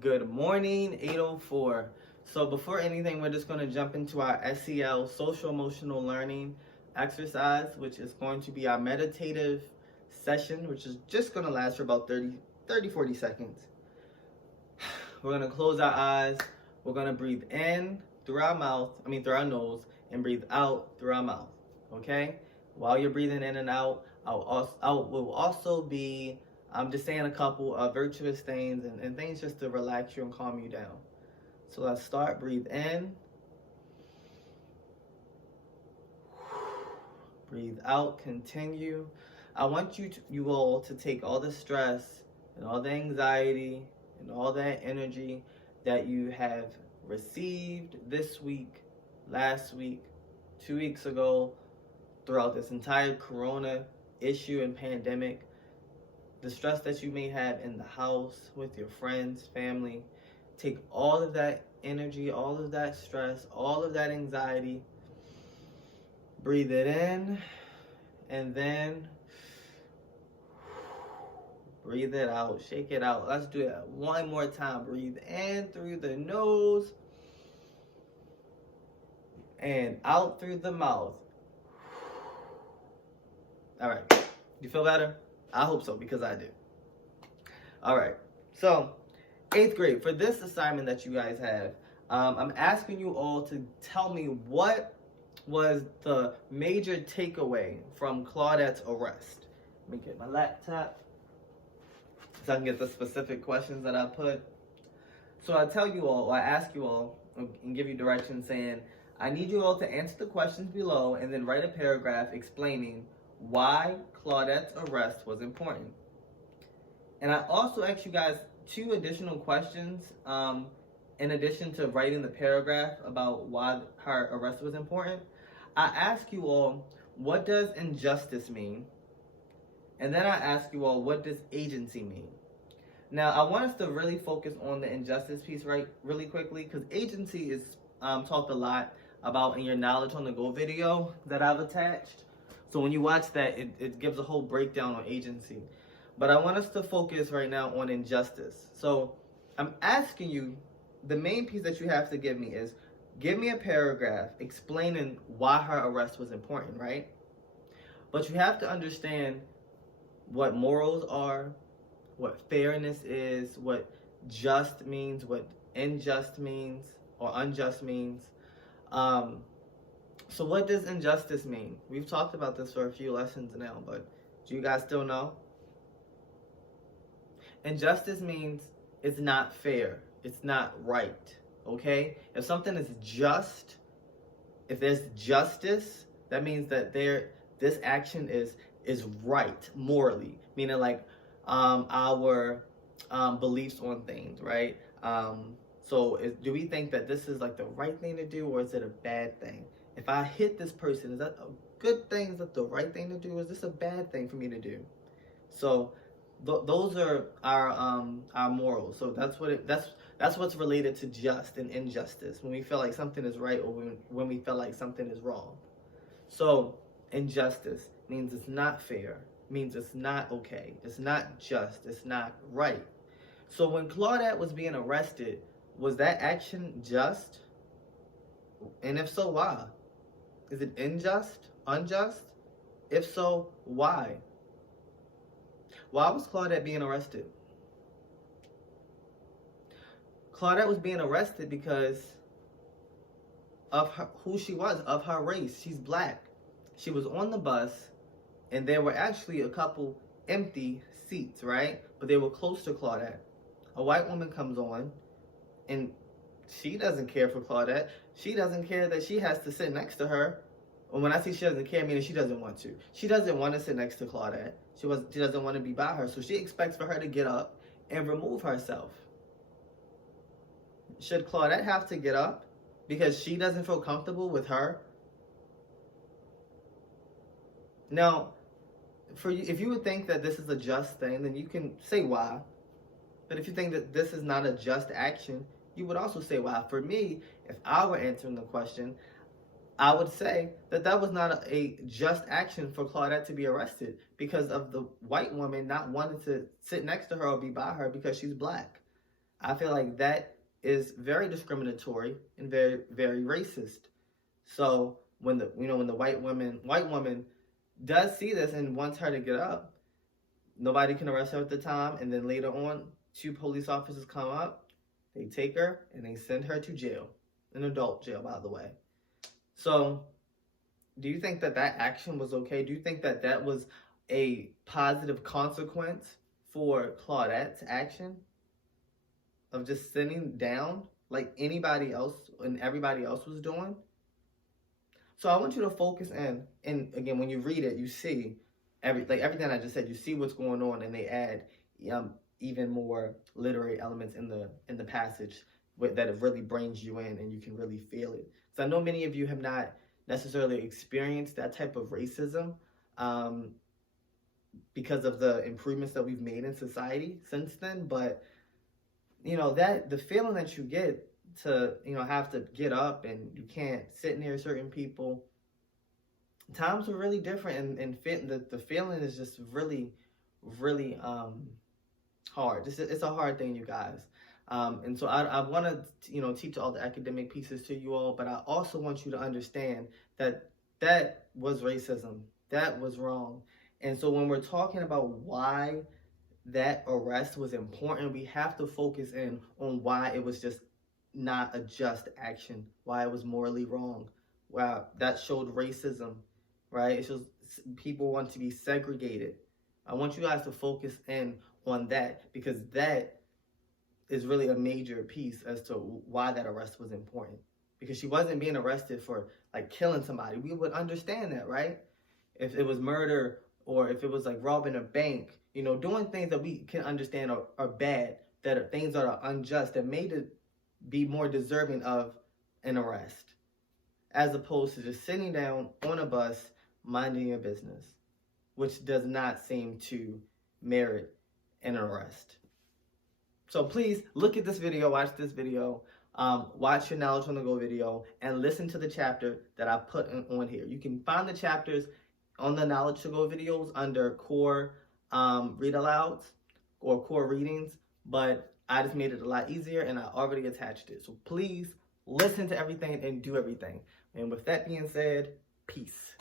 Good morning, 804. So before anything, we're just going to jump into our SEL, social emotional learning exercise, which is going to be our meditative session, which is just going to last for about 40 seconds. We're going to close our eyes. We're going to breathe in through our nose, and breathe out through our mouth. Okay? While you're breathing in and out, will also be I'm just saying a couple of virtuous things and things just to relax you and calm you down. So let's start. Breathe in. Breathe out. Continue. I want you all to take all the stress and all the anxiety and all that energy that you have received this week, last week, 2 weeks ago, throughout this entire corona issue and pandemic, the stress that you may have in the house with your friends, family. Take all of that energy, all of that stress, all of that anxiety, breathe it in, and then breathe it out. Shake it out. Let's do it one more time. Breathe in through the nose and out through the mouth. All right. You feel better? I hope so, because I do. All right. So, 8th grade, for this assignment that you guys have, I'm asking you all to tell me what was the major takeaway from Claudette's arrest. Let me get my laptop so I can get the specific questions that I put. So I ask you all, and give you directions saying, I need you all to answer the questions below and then write a paragraph explaining why Claudette's arrest was important. And I also asked you guys 2 additional questions in addition to writing the paragraph about why her arrest was important. I ask you all, what does injustice mean? And then I ask you all, what does agency mean? Now, I want us to really focus on the injustice piece really quickly, because agency is talked a lot about in your Knowledge on the Go video that I've attached. So when you watch that, it gives a whole breakdown on agency. But I want us to focus right now on injustice. So I'm asking you, the main piece that you have to give me is, give me a paragraph explaining why her arrest was important, right? But you have to understand what morals are, what fairness is, what just means, what unjust means. So what does injustice mean? We've talked about this for a few lessons now, but do you guys still know? Injustice means it's not fair. It's not right. Okay? If something is just, if there's justice, that means that this action is right morally, meaning like our beliefs on things, right? Do we think that this is like the right thing to do, or is it a bad thing? If I hit this person, is that a good thing? Is that the right thing to do? Or is this a bad thing for me to do? So those are our morals. So that's what's related to just and injustice. When we feel like something is right, or when we feel like something is wrong. So injustice means it's not fair. Means it's not okay. It's not just. It's not right. So when Claudette was being arrested, was that action just? And if so, why? Is it unjust? If so, why? Why was Claudette being arrested? Claudette was being arrested because of who she was, of her race. She's black. She was on the bus, and there were actually a couple empty seats, right? But they were close to Claudette. A white woman comes on, and she doesn't care for Claudette. She doesn't care that she has to sit next to her. And when I say she doesn't care, meaning she doesn't want to. She doesn't want to sit next to Claudette. She doesn't want to be by her. So she expects for her to get up and remove herself. Should Claudette have to get up because she doesn't feel comfortable with her? Now, if you would think that this is a just thing, then you can say why. But if you think that this is not a just action, you would also say why. For me, if I were answering the question, I would say that that was not a just action for Claudette to be arrested because of the white woman not wanting to sit next to her or be by her because she's black. I feel like that is very discriminatory and very, very racist. So when the white woman does see this and wants her to get up, nobody can arrest her at the time, and then later on, two police officers come up, they take her and they send her to jail, an adult jail, by the way. So, do you think that that action was okay? Do you think that that was a positive consequence for Claudette's action of just sitting down like anybody else and everybody else was doing? So I want you to focus in, and again, when you read it, you see everything I just said. You see what's going on, and they add even more literary elements in the passage that it really brings you in, and you can really feel it. So I know many of you have not necessarily experienced that type of racism because of the improvements that we've made in society since then. But that the feeling that you get to have to get up and you can't sit near certain people, times were really different, and the feeling is just really hard. It's a hard thing, you guys. And so I want to teach all the academic pieces to you all, but I also want you to understand that that was racism, that was wrong. And so when we're talking about why that arrest was important, we have to focus in on why it was just not a just action, why it was morally wrong. Wow, that showed racism, right? It shows people want to be segregated. I want you guys to focus in on that, because that is really a major piece as to why that arrest was important. Because she wasn't being arrested for like killing somebody. We would understand that, right? If it was murder, or if it was like robbing a bank, doing things that we can understand are bad, that are things that are unjust, that made it be more deserving of an arrest, as opposed to just sitting down on a bus minding your business, which does not seem to merit an arrest. So please look at this video, watch this video, watch your Knowledge on the Go video, and listen to the chapter that I put on here. You can find the chapters on the Knowledge to Go videos under core read alouds or core readings, but I just made it a lot easier and I already attached it. So please listen to everything and do everything. And with that being said, peace.